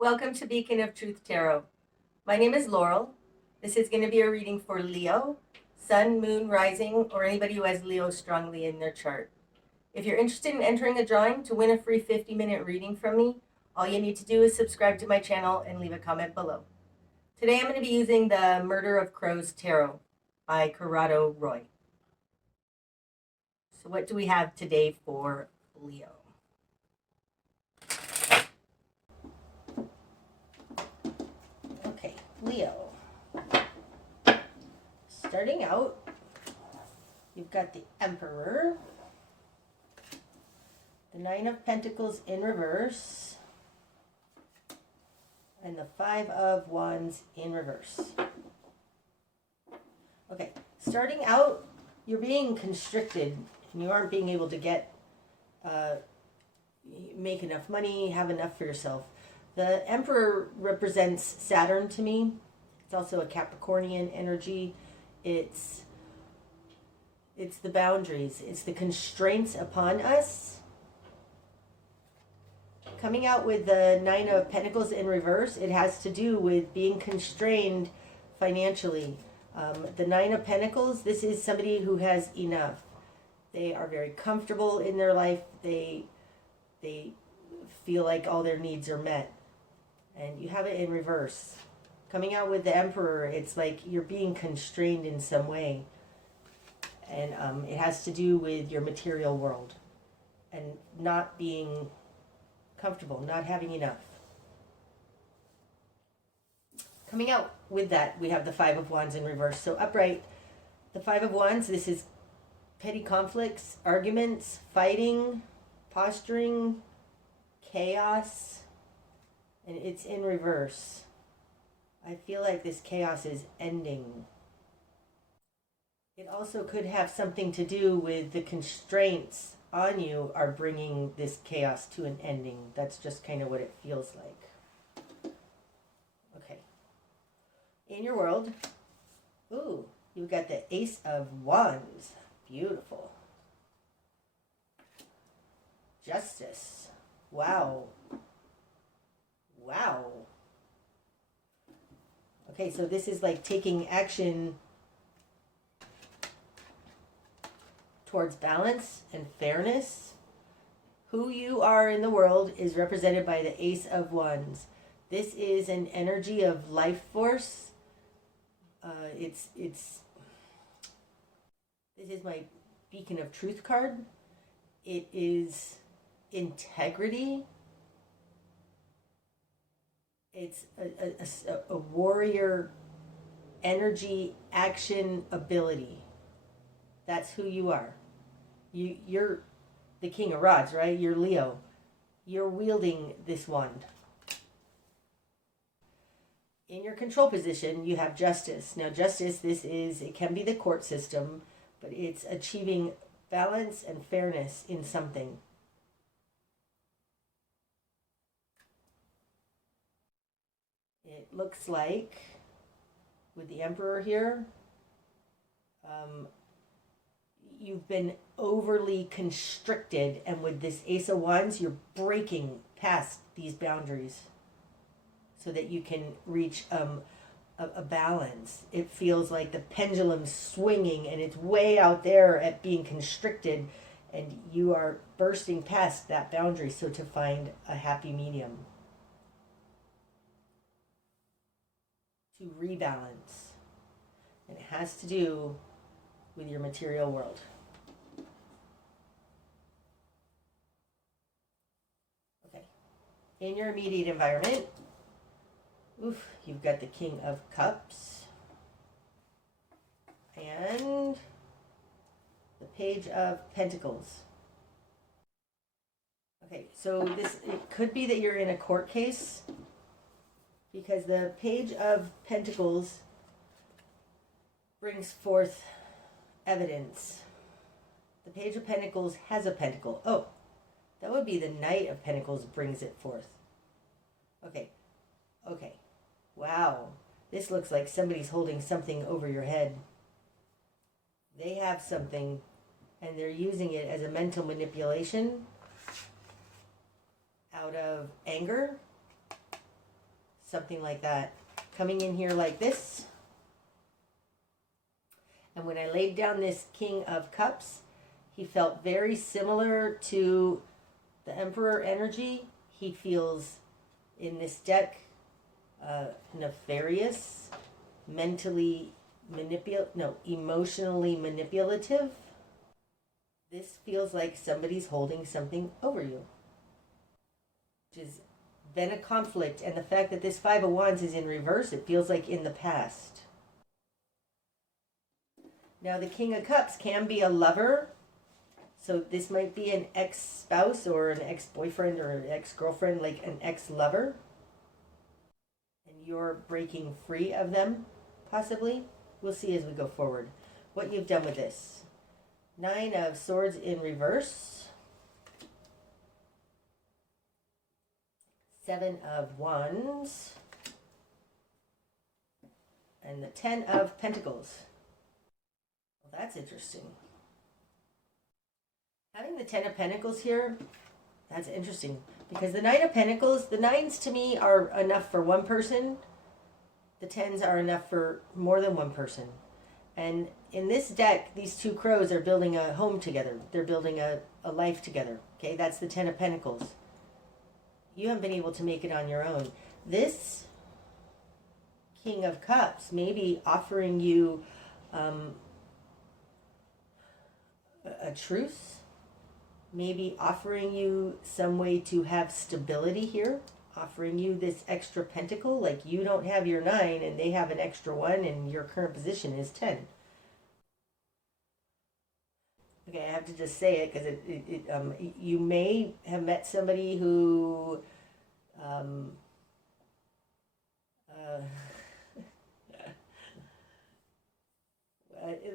Welcome to Beacon of Truth Tarot. My name is Laurel. This is going to be a reading for Leo, Sun, Moon, Rising, or anybody who has Leo strongly in their chart. If you're interested in entering a drawing to win a free 50-minute reading from me, all you need to do is subscribe to my channel and leave a comment below. Today I'm going to be using the Murder of Crows Tarot by Corrado Roy. So what do we have today for Leo? Okay, Leo. Starting out, you've got the Emperor, the Nine of Pentacles in reverse, and the Five of Wands in reverse. Okay, starting out, you're being constricted and you aren't being able to make enough money, have enough for yourself. The Emperor represents Saturn to me. It's also a Capricornian energy. It's the boundaries. It's the constraints upon us. Coming out with the Nine of Pentacles in reverse, it has to do with being constrained financially. The Nine of Pentacles, this is somebody who has enough. They are very comfortable in their life. They feel like all their needs are met. And you have it in reverse. Coming out with the Emperor, it's like you're being constrained in some way. And it has to do with your material world and not being comfortable, not having enough. Coming out with that, we have the Five of Wands in reverse. So upright, the Five of Wands, this is petty conflicts, arguments, fighting, posturing, chaos, and it's in reverse. I feel like this chaos is ending. It also could have something to do with the constraints on you are bringing this chaos to an ending. That's just kind of what it feels like. Okay. In your world, ooh, you've got the Ace of Wands. Beautiful. Justice. Wow. Wow. Okay, so this is like taking action towards balance and fairness. Who you are in the world is represented by the Ace of Wands. This is an energy of life force. This is my Beacon of Truth card. It is integrity. It's a warrior energy, action, ability. That's who you are. You're the King of Rods, right? You're Leo. You're wielding this wand. In your control position, you have justice. Now, justice, it can be the court system, but it's achieving balance and fairness in something. It looks like, with the Emperor here, you've been overly constricted, and with this Ace of Wands, you're breaking past these boundaries so that you can reach a balance. It feels like the pendulum's swinging and it's way out there at being constricted, and you are bursting past that boundary, so to find a happy medium. To rebalance. And it has to do with your material world. Okay. In your immediate environment, you've got the King of Cups and the Page of Pentacles. Okay, so it could be that you're in a court case, because the Page of Pentacles brings forth evidence. The Page of Pentacles has a pentacle. Oh, that would be the Knight of Pentacles brings it forth. Okay. Wow. This looks like somebody's holding something over your head. They have something, and they're using it as a mental manipulation out of anger something like that. Coming in here like this. And when I laid down this King of Cups, he felt very similar to the Emperor energy. He feels in this deck nefarious, emotionally manipulative. This feels like somebody's holding something over you, which has been a conflict. And the fact that this Five of Wands is in reverse, it feels like in the past. Now the King of Cups can be a lover. So this might be an ex-spouse or an ex-boyfriend or an ex-girlfriend, like an ex-lover. And you're breaking free of them, possibly. We'll see as we go forward what you've done with this. 9 of Swords in reverse. 7 of Wands. And the 10 of Pentacles. Well, that's interesting. Having the 10 of Pentacles here, that's interesting. Because the 9 of Pentacles, the 9s to me are enough for one person. The 10s are enough for more than one person. And in this deck, these two crows are building a home together. They're building a life together. Okay, that's the 10 of Pentacles. You haven't been able to make it on your own. This King of Cups may be offering you a truce. Maybe offering you some way to have stability here, offering you this extra pentacle, like you don't have your 9 and they have an extra 1 and your current position is 10. Okay, I have to just say it because you may have met somebody who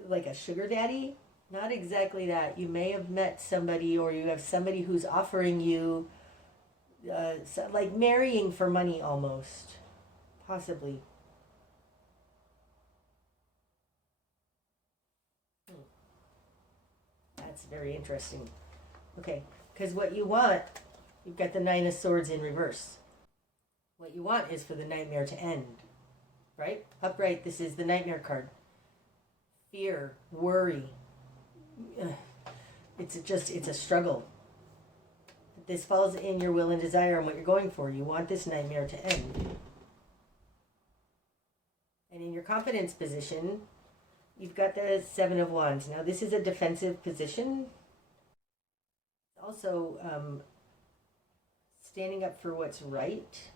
like a sugar daddy. Not exactly that. You may have met somebody, or you have somebody who's offering you, like marrying for money almost. Possibly. That's very interesting. Okay, because what you want, you've got the 9 of Swords in reverse. What you want is for the nightmare to end, right? Upright, this is the nightmare card. Fear, worry. It's a struggle. This falls in your will and desire and what you're going for. You want this nightmare to end. And in your confidence position, you've got the 7 of Wands. Now this is a defensive position. Also standing up for what's right.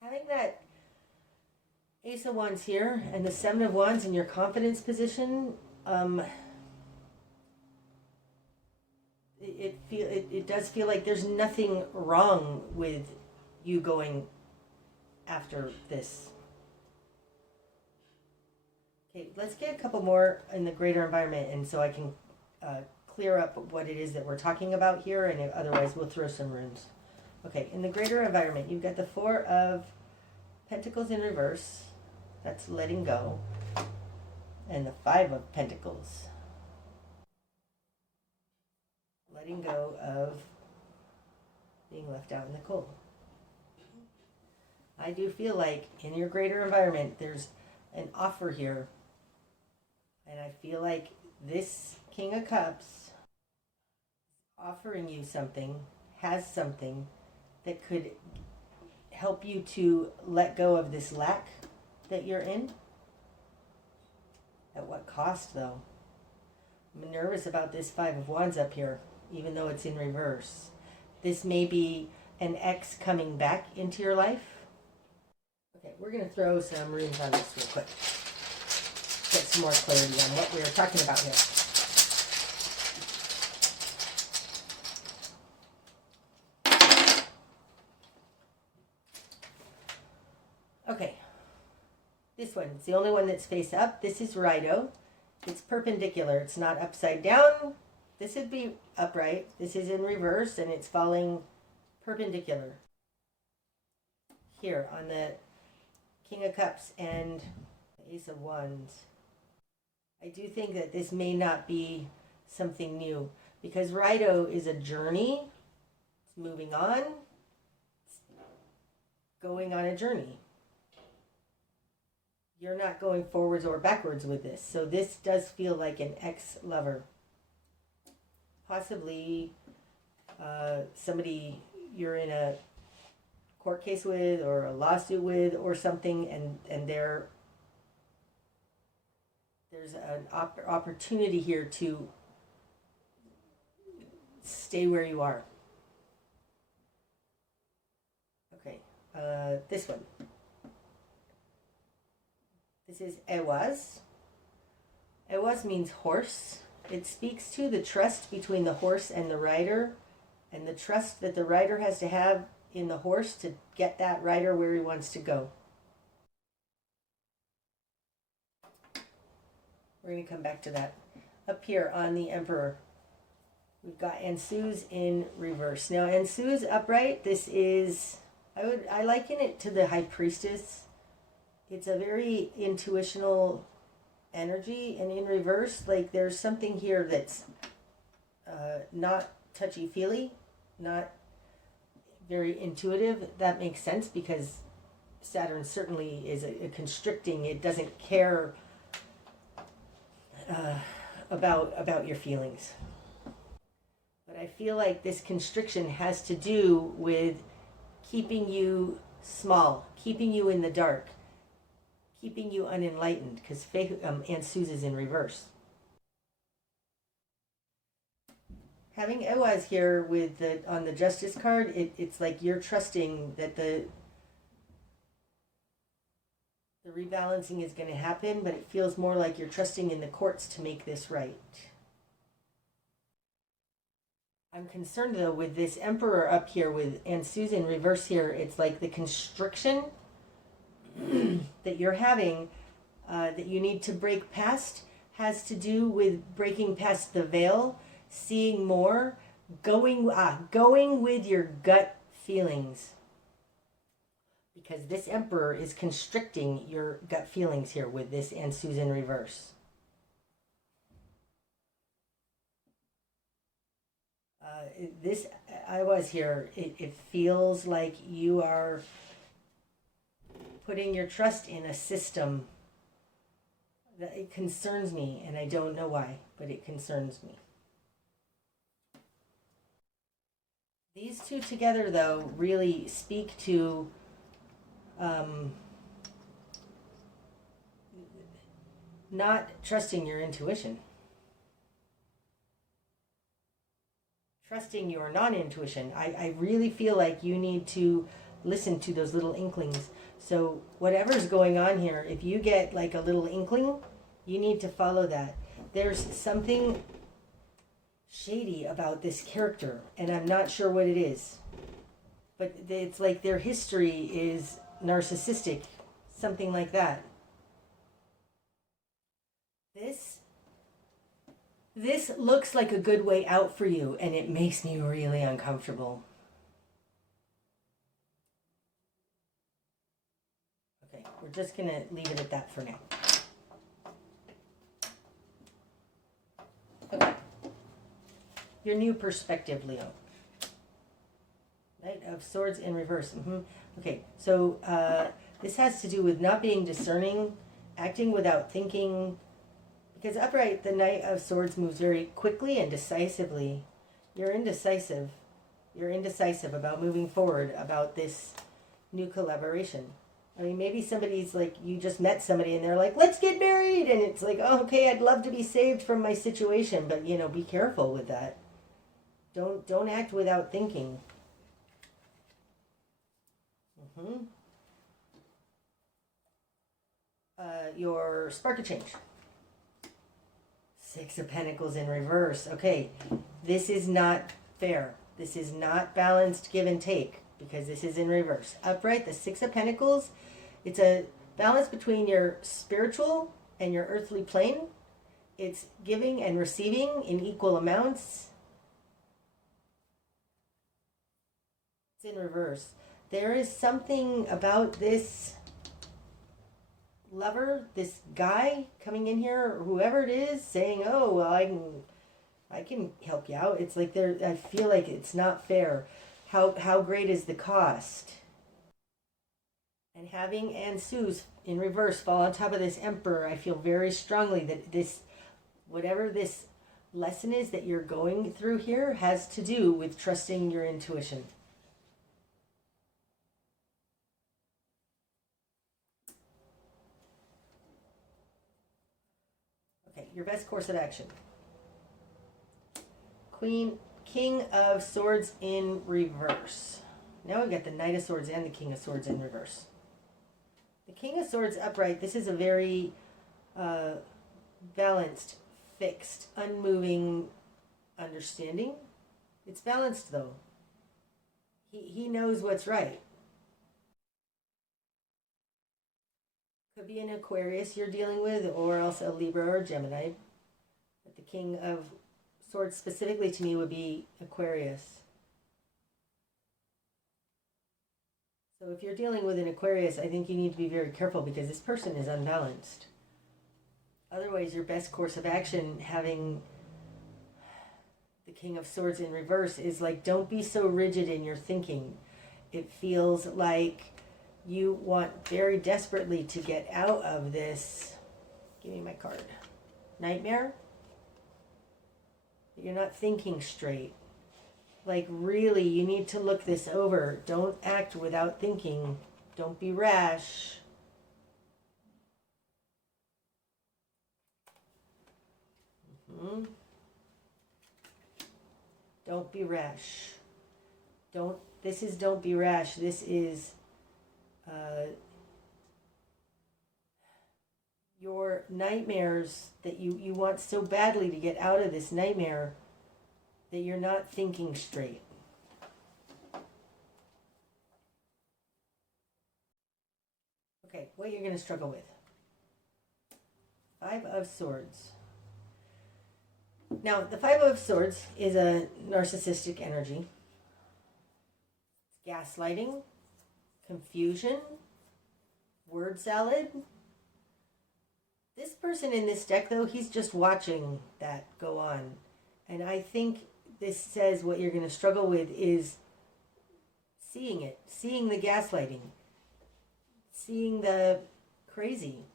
Having that Ace of Wands here and the 7 of Wands in your confidence position, it does feel like there's nothing wrong with you going after this. Okay, let's get a couple more in the greater environment, and so I can clear up what it is that we're talking about here, and otherwise we'll throw some runes. Okay, in the greater environment, you've got the 4 of Pentacles in reverse. That's letting go. And the 5 of Pentacles. Letting go of being left out in the cold. I do feel like in your greater environment, there's an offer here. And I feel like this King of Cups offering you something, has something that could help you to let go of this lack that you're in. At what cost, though? I'm nervous about this 5 of Wands up here, even though it's in reverse. This may be an ex coming back into your life. Okay, we're going to throw some runes on this real quick. Get some more clarity on what we're talking about here. Okay. This one, it's the only one that's face up. This is Righto. It's perpendicular. It's not upside down. This would be upright. This is in reverse, and it's falling perpendicular. Here on the King of Cups and the Ace of Wands. I do think that this may not be something new, because Righto is a journey. It's moving on. going on a journey. You're not going forwards or backwards with this. So this does feel like an ex-lover. Possibly somebody you're in a court case with or a lawsuit with or something, and there's an opportunity here to stay where you are. Okay, this one. This is Ewaz. Ewaz means horse. It speaks to the trust between the horse and the rider, and the trust that the rider has to have in the horse to get that rider where he wants to go. We're going to come back to that. Up here on the Emperor, we've got Ansuz in reverse. Now Ansuz upright, this is, I liken it to the High Priestess. It's a very intuitional energy, and in reverse, like there's something here that's not touchy-feely, not very intuitive. That makes sense because Saturn certainly is a constricting. It doesn't care about your feelings. But I feel like this constriction has to do with keeping you small, keeping you in the dark, keeping you unenlightened, because Ansuz is in reverse. Having Ewaz here with on the Justice card, it's like you're trusting that the rebalancing is going to happen, but it feels more like you're trusting in the courts to make this right. I'm concerned though with this Emperor up here with Ansuz in reverse here. It's like the constriction that you're having that you need to break past has to do with breaking past the veil, seeing more, going with your gut feelings. Because this Emperor is constricting your gut feelings here with this Ansuz in reverse. This I was here. It feels like you are putting your trust in a system that it concerns me, and I don't know why, but it concerns me. These two together, though, really speak to not trusting your intuition. Trusting your non-intuition. I really feel like you need to listen to those little inklings. So whatever's going on here, if you get like a little inkling, you need to follow that. There's something shady about this character, and I'm not sure what it is. But it's like their history is narcissistic, something like that. This looks like a good way out for you, and it makes me really uncomfortable. Okay, we're just going to leave it at that for now. Okay. Your new perspective, Leo. Knight of Swords in reverse. Okay, so this has to do with not being discerning, acting without thinking. Because upright, the Knight of Swords moves very quickly and decisively. You're indecisive. You're indecisive about moving forward, about this new collaboration. I mean, maybe somebody's like, you just met somebody and they're like, let's get married. And it's like, oh, okay, I'd love to be saved from my situation. But, you know, be careful with that. Don't act without thinking. Your spark of change. Six of Pentacles in reverse. Okay, this is not fair. This is not balanced give and take because this is in reverse. Upright, the Six of Pentacles, it's a balance between your spiritual and your earthly plane. It's giving and receiving in equal amounts. It's in reverse. There is something about this lover, this guy coming in here, or whoever it is, saying, oh, well, I can help you out. It's like I feel like it's not fair. How great is the cost? And having and Sue's in reverse fall on top of this Emperor, I feel very strongly that this, whatever this lesson is that you're going through here, has to do with trusting your intuition. Okay, your best course of action. King of Swords in reverse. Now we've got the Knight of Swords and the King of Swords in reverse. The King of Swords upright, this is a very balanced, fixed, unmoving understanding. It's balanced though. He knows what's right. Could be an Aquarius you're dealing with, or else a Libra or a Gemini. But the King of Swords specifically to me would be Aquarius. So if you're dealing with an Aquarius, I think you need to be very careful because this person is unbalanced. Otherwise, your best course of action, having the King of Swords in reverse, is like, don't be so rigid in your thinking. It feels like you want very desperately to get out of this. Give me my card. Nightmare. You're not thinking straight. Like, really, you need to look this over. Don't act without thinking. Don't be rash. Don't be rash. This is don't be rash. This is your nightmares that you want so badly to get out of this nightmare that you're not thinking straight. Okay, what you're going to struggle with. 5 of Swords. Now, the 5 of Swords is a narcissistic energy. It's gaslighting, confusion, word salad. This person in this deck, though, he's just watching that go on. And I think this says what you're going to struggle with is seeing it, seeing the gaslighting, seeing the crazy.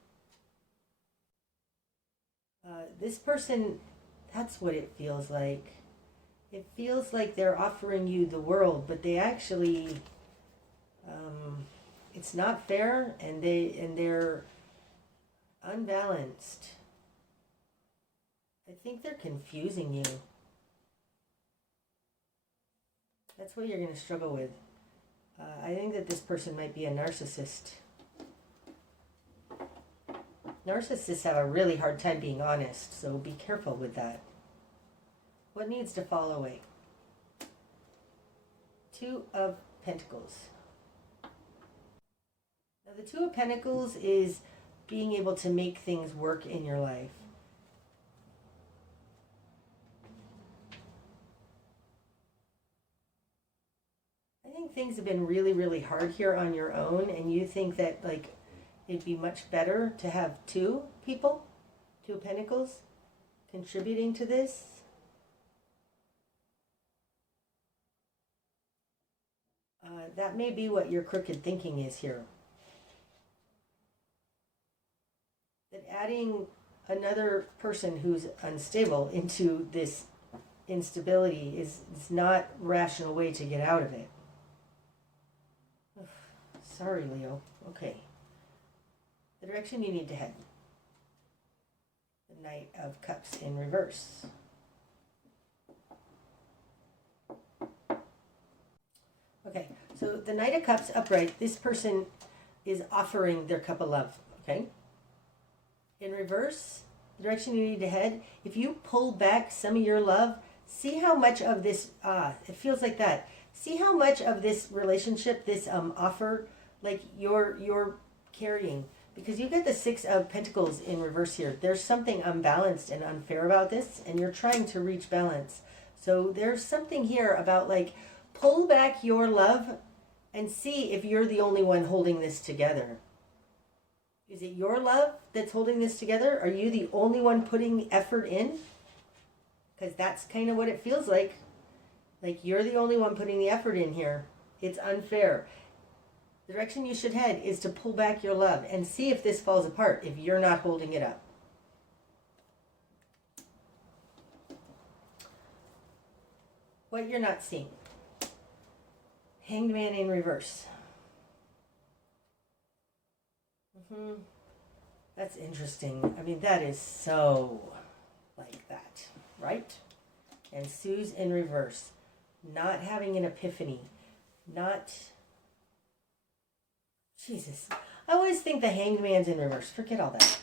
This person, that's what it feels like. It feels like they're offering you the world, but they actually, it's not fair, and they're unbalanced. I think they're confusing you. That's what you're going to struggle with. I think that this person might be a narcissist. Narcissists have a really hard time being honest, so be careful with that. What needs to fall away? 2 of Pentacles. Now, the 2 of Pentacles is being able to make things work in your life. I think things have been really, really hard here on your own, and you think that, like, it'd be much better to have 2 people, 2 of Pentacles, contributing to this. That may be what your crooked thinking is here. That adding another person who's unstable into this instability is not a rational way to get out of it. Ugh, sorry, Leo. Okay. The direction you need to head. The Knight of Cups in reverse. Okay, so the Knight of Cups upright, this person is offering their cup of love, okay? In reverse, the direction you need to head, if you pull back some of your love, see how much of this, it feels like that. See how much of this relationship, this offer, like you're carrying. Because you get the 6 of Pentacles in reverse here. There's something unbalanced and unfair about this, and you're trying to reach balance. So there's something here about, like, pull back your love and see if you're the only one holding this together. Is it your love that's holding this together? Are you the only one putting effort in? Because that's kind of what it feels like. Like, you're the only one putting the effort in here. It's unfair. The direction you should head is to pull back your love and see if this falls apart if you're not holding it up. What you're not seeing. Hanged Man in reverse. That's interesting. I mean, that is so like that, right? And Sue's in reverse. Not having an epiphany. Not... Jesus. I always think the Hanged Man's in reverse. Forget all that.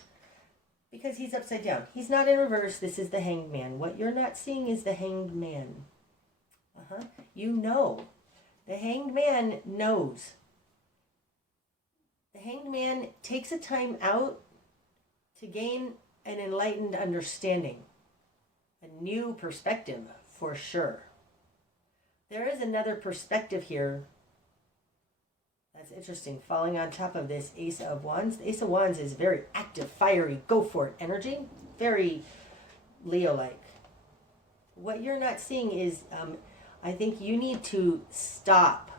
Because he's upside down. He's not in reverse. This is the Hanged Man. What you're not seeing is the Hanged Man. You know. The Hanged Man knows. The Hanged Man takes a time out to gain an enlightened understanding. A new perspective, for sure. There is another perspective here. That's interesting. Falling on top of this Ace of Wands. The Ace of Wands is very active, fiery, go for it energy. Very Leo-like. What you're not seeing is, I think you need to stop,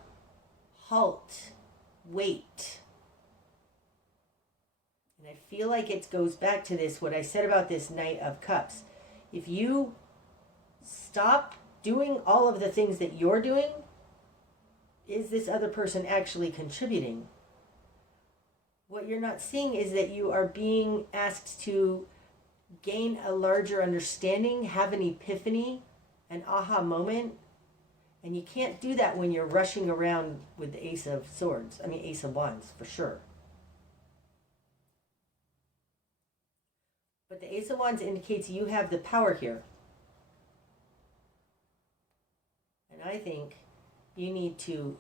halt, wait. And I feel like it goes back to this, what I said about this Knight of Cups. If you stop doing all of the things that you're doing, is this other person actually contributing? What you're not seeing is that you are being asked to gain a larger understanding, have an epiphany, an aha moment. And you can't do that when you're rushing around with the Ace of Swords. I mean, Ace of Wands, for sure. But the Ace of Wands indicates you have the power here. And I think you need to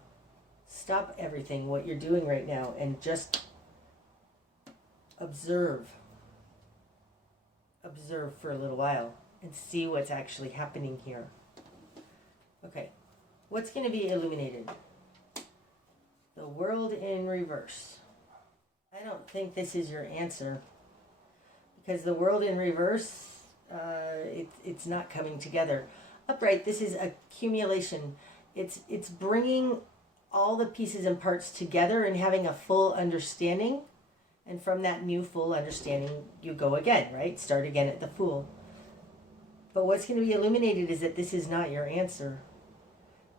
stop everything, what you're doing right now, and just observe. Observe for a little while and see what's actually happening here. Okay, what's going to be illuminated? The World in reverse. I don't think this is your answer. Because the World in reverse, it's not coming together. Upright, this is accumulation. It's bringing all the pieces and parts together and having a full understanding. And from that new full understanding, you go again, right? Start again at the Fool. But what's going to be illuminated is that this is not your answer.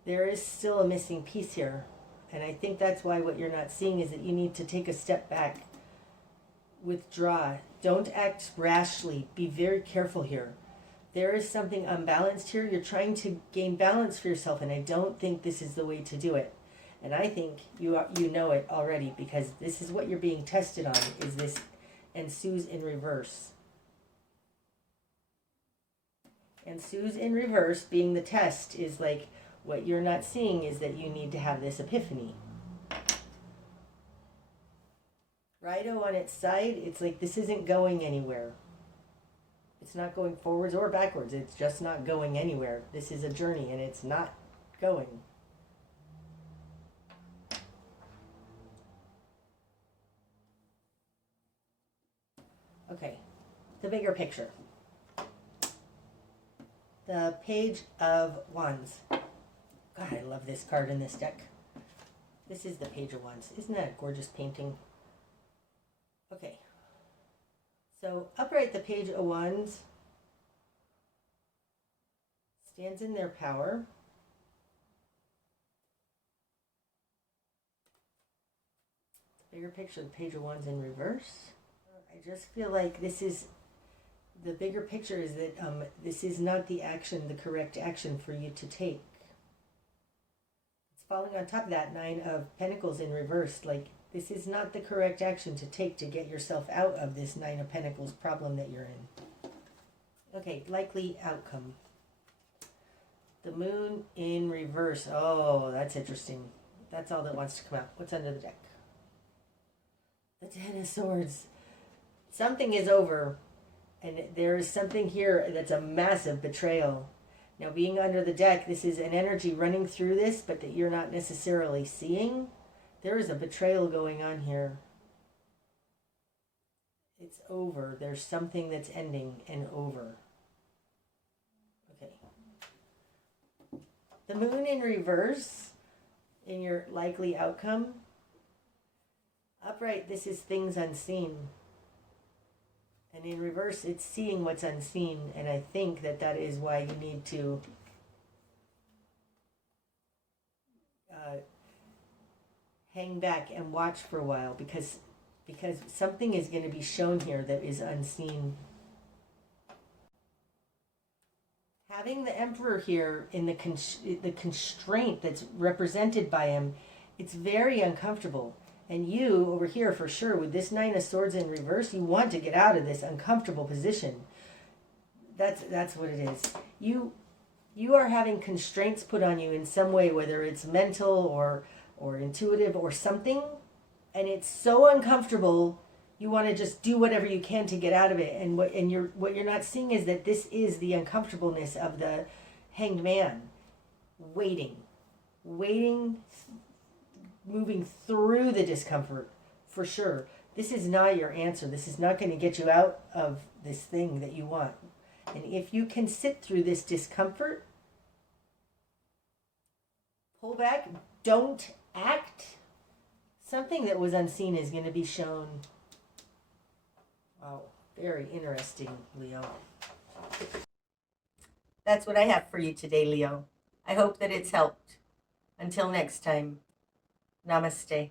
There is still a missing piece here. And I think that's why what you're not seeing is that you need to take a step back. Withdraw. Don't act rashly. Be very careful here. There is something unbalanced here. You're trying to gain balance for yourself, and I don't think this is the way to do it. And I think you know it already, because this is what you're being tested on, is this and Sue's in reverse. And Sue's in reverse being the test is like, what you're not seeing is that you need to have this epiphany. Corrado on its side, it's like this isn't going anywhere. It's not going forwards or backwards. It's just not going anywhere. This is a journey and it's not going. Okay, the bigger picture. The Page of Wands. God, I love this card in this deck. This is the Page of Wands. Isn't that a gorgeous painting? Okay. So, upright, the Page of Wands stands in their power. The bigger picture, the Page of Wands in reverse. I just feel like this is, the bigger picture is that this is not the action, the correct action for you to take. It's falling on top of that Nine of Pentacles in reverse. Like, this is not the correct action to take to get yourself out of this Nine of Pentacles problem that you're in. Okay, likely outcome. The Moon in reverse. Oh, that's interesting. That's all that wants to come out. What's under the deck? The Ten of Swords. Something is over, and there is something here that's a massive betrayal. Now, being under the deck, this is an energy running through this, but that you're not necessarily seeing. There is a betrayal going on here. It's over. There's something that's ending and over. Okay. The Moon in reverse in your likely outcome. Upright, this is things unseen. And in reverse, it's seeing what's unseen. And I think that that is why you need to hang back and watch for a while, because something is going to be shown here that is unseen. Having the Emperor here in the constraint that's represented by him, it's very uncomfortable. And you over here, for sure, with this Nine of Swords in reverse, you want to get out of this uncomfortable position. That's what it is. You are having constraints put on you in some way, whether it's mental or intuitive or something, and it's so uncomfortable, you want to just do whatever you can to get out of it. And what you're not seeing is that this is the uncomfortableness of the Hanged Man, waiting, moving through the discomfort, for sure. This is not your answer. This is not going to get you out of this thing that you want. And if you can sit through this discomfort, pull back, don't act, something that was unseen is going to be shown. Wow, very interesting, Leo. That's what I have for you today, Leo. I hope that it's helped. Until next time, namaste.